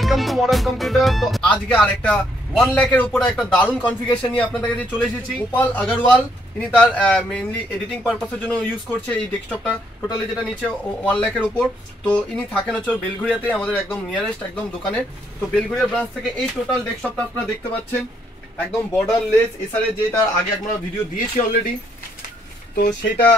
Welcome to modern computer. তো আজকে আরেকটা 1 লাখের উপরে একটা দারুণ কনফিগারেশন নিয়ে আপনাদের কাছে চলে এসেছি। গোপাল আগরওয়াল ইনি তার মেইনলি এডিটিং পারপাসের জন্য ইউজ করছে এই ডেস্কটপটা। টোটালি যেটা নিচে 1 লাখের উপর। তো ইনি থাকেন হচ্ছে বেলঘরিয়াতে, আমাদের একদম নিয়ারেস্ট একদম দোকানে। তো বেলঘরিয়া ব্রাঞ্চ থেকে এই টোটাল ডেস্কটপটা আপনারা দেখতে পাচ্ছেন, একদম বর্ডারলেস এসআরএ, যেটা আগে আমরা ভিডিও দিয়েছি অলরেডি। তো সেটা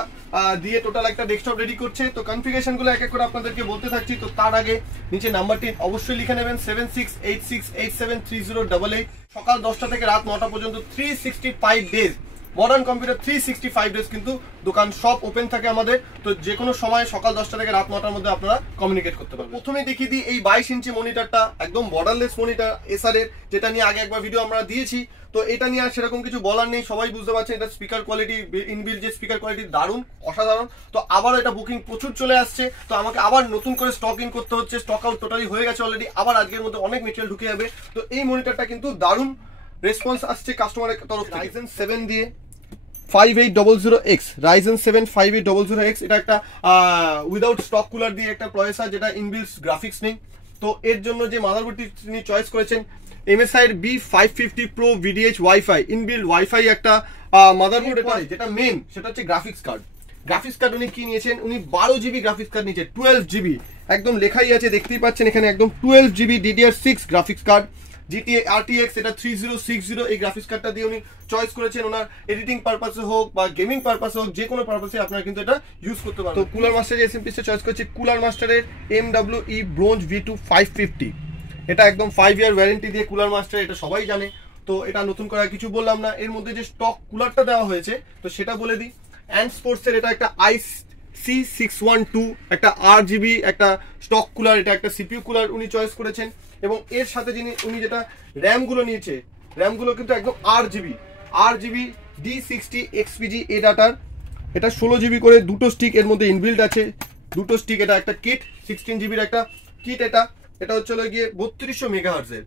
দিয়ে টোটাল একটা ডেস্কটপ রেডি করছে। তো কনফিগারেশনগুলো এক এক করে আপনাদেরকে বলতে থাকছি। তো তার আগে নিচে নাম্বারটি অবশ্যই লিখে নেবেন 7686873088। সকাল 10টা থেকে রাত 9টা পর্যন্ত 365 ডেজ মডার্ন কম্পিউটার 365 ডেজ কিন্তু দোকান সব ওপেন থাকে আমাদের। তো যে কোনো সময় সকাল 10টা থেকে রাত 9টার মধ্যে আপনারা কমিউনিকেট করতে পারবেন। প্রথমে দেখিয়ে দিই এই 22 ইঞ্চি মনিটরটা, একদম বর্ডারলেস মনিটর এসআরএর, যেটা নিয়ে আগে একবার ভিডিও আমরা দিয়েছি। তো এটা নিয়ে আর সেরকম কিছু বলার নেই, সবাই বুঝতে পারছেন এটা স্পিকার কোয়ালিটি, ইনবিল্ট যে স্পিকার কোয়ালিটি দারুণ অসাধারণ। তো আবার এটা বুকিং প্রচুর চলে আসছে, তো আমাকে আবার নতুন করে স্টক ইন করতে হচ্ছে। স্টক আউট টোটালি হয়ে গেছে অলরেডি, আবার আজকের মধ্যে অনেক মেটেরিয়াল ঢুকে যাবে। তো এই মনিটরটা কিন্তু দারুণ রেসপন্স আসছে কাস্টমারের তরফ থেকে। Ryzen 7 দিয়ে 5800X, Ryzen 7 5800X, এটা একটা উইদাউট স্টক কুলার দিয়ে একটা প্রসেসর, যেটা ইনবিল্ট গ্রাফিক্স নেই। তো এর জন্য যে মাদারবোর্ডটি তিনি চয়েস করেছেন MSI এর B550 Pro VDH wifi, inbuilt wifi একটা মাদারবোর্ড। এটা যেটা মেন সেটা হচ্ছে গ্রাফিক্স কার্ড। গ্রাফিক্স কার্ড উনি কি নিয়েছেন, উনি 12GB গ্রাফিক্স কার্ড নিয়েছে, 12GB একদম লেখাই আছে, দেখতেই পাচ্ছেন এখানে একদম 12GB DDR6 graphics card. GTA RTX এটা 3060 এই গ্রাফিক্স কার্ডটা দিয়ে উনি চয়েস করেছেন। ওনার এডিটিং পারপাসে হোক বা গেমিং পারপাসে হোক, যে কোনো পারপাসে আপনারা কিন্তু এটা ইউজ করতে পারবেন। তো কুলার মাস্টার এসএমপিসটা চয়েস করেছি কুলার মাস্টারের MWE ব্রোঞ্জ V2 550। এটা একদম 5 ইয়ার ওয়ারেন্টি দিয়ে কুলার মাস্টার, এটা সবাই জানে। তো এটা নতুন করে কিছু বললাম না। এর মধ্যে যে স্টক কুলারটা দেওয়া হয়েছে তো সেটা বলে দিই। অ্যান্ড স্পোর্টসের এটা একটা IC612 একটা RGB একটা স্টক কুলার, এটা একটা CPU কুলার উনি চয়েস করেছেন। এবং এর সাথে উনি যেটা র্যামগুলো নিয়েছে, র্যামগুলো কিন্তু একদম RGB D60 XPG এ ডাটার। এটা 16GB করে দুটো স্টিক এর মধ্যে ইনবিল্ট আছে, দুটো স্টিক। এটা একটা কিট 16GB একটা কিট। এটা হচ্ছে গিয়ে 3200 মেগাহার্টজের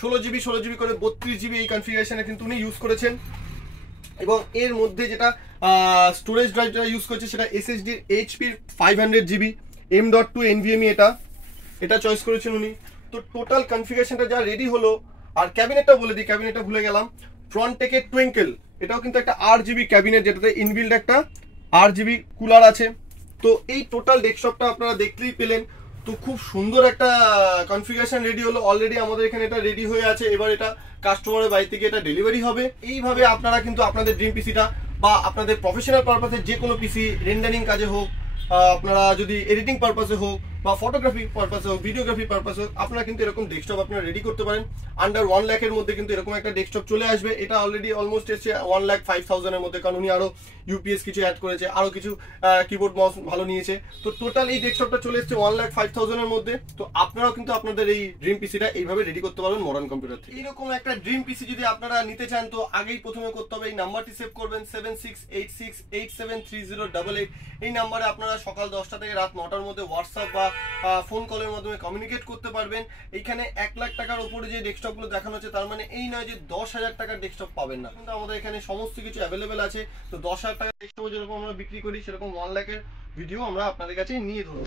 16GB করে 32GB এই কনফিগারেশনে কিন্তু উনি ইউজ করেছেন। এবং এর মধ্যে যেটা স্টোরেজ ড্রাইভটা ইউজ করছে সেটা SSD HP 500GB M.2 NVMe এটা চয়েস করেছেন উনি। তো টোটাল কনফিগারেশনটা যা রেডি হলো। আর ক্যাবিনেটটা বলে দিই, ক্যাবিনেটটা ভুলে গেলাম, ফ্রন্টেকের টুইঙ্কেল, এটাও কিন্তু একটা RGB ক্যাবিনেট, যেটাতে ইনবিল্ড একটা RGB কুলার আছে। তো এই টোটাল ডেস্কটপটা আপনারা দেখতেই পেলেন। তো খুব সুন্দর একটা কনফিগারেশন রেডি হলো। অলরেডি আমাদের এখানে এটা রেডি হয়ে আছে, এবার এটা কাস্টমারের বাড়ি থেকে এটা ডেলিভারি হবে। এইভাবে আপনারা কিন্তু আপনাদের ড্রিম পিসিটা বা আপনাদের প্রফেশনাল পারপাসে যে কোনো পিসি, রেন্ডারিং কাজে হোক, আপনারা যদি এডিটিং পারপাসে হোক বা ফটোগ্রাফি পারপাসে হোক, ভিডিওগ্রাফি পারপাসে হোক, আপনারা কিন্তু এরকম ডেস্কটপ আপনারা রেডি করতে পারেন। আন্ডার 1 লাখের মধ্যে কিন্তু এরকম একটা ডেস্কটপ চলে আসবে। এটা অলরেডি অলমোস্ট এসছে 1,05,000 এর মধ্যে, কারণ উনি আরো ইউপিএস কিছু অ্যাড করেছে, আরো কিছু কিবোর্ড মাউস ভালো নিয়েছে। তো টোটাল এই ডেস্কটপটা চলে এসছে 1,05,000 এর মধ্যে। তো আপনারাও কিন্তু আপনাদের এই ড্রিম পিসিটা এইভাবে রেডি করতে পারবেন মডার্ন কম্পিউটার থেকে। এইরকম একটা ড্রিম পিসি যদি আপনারা নিতে চান, তো আগেই প্রথমে করতে হবে এই নাম্বারটি সেভ করবেন 7686873088। এই নাম্বারে আপনারা সকাল 10টা থেকে রাত 9টার মধ্যে হোয়াটসঅ্যাপ বা ফোন কলের মাধ্যমে কমিউনিকেট করতে পারবেন। এইখানে 1 লাখ টাকার উপরে যে ডেস্কটপগুলো দেখানো হচ্ছে, তার মানে এই নয় যে 10,000 টাকার ডেস্কটপ পাবেন না, কিন্তু আমাদের এখানে সমস্ত কিছু অ্যাভেলেবেল আছে। তো 10,000 টাকার ডেস্কটপ যেরকম আমরা বিক্রি করি, সেরকম 1 লাখের ভিডিও আমরা আপনাদের কাছে নিয়ে ধরবো।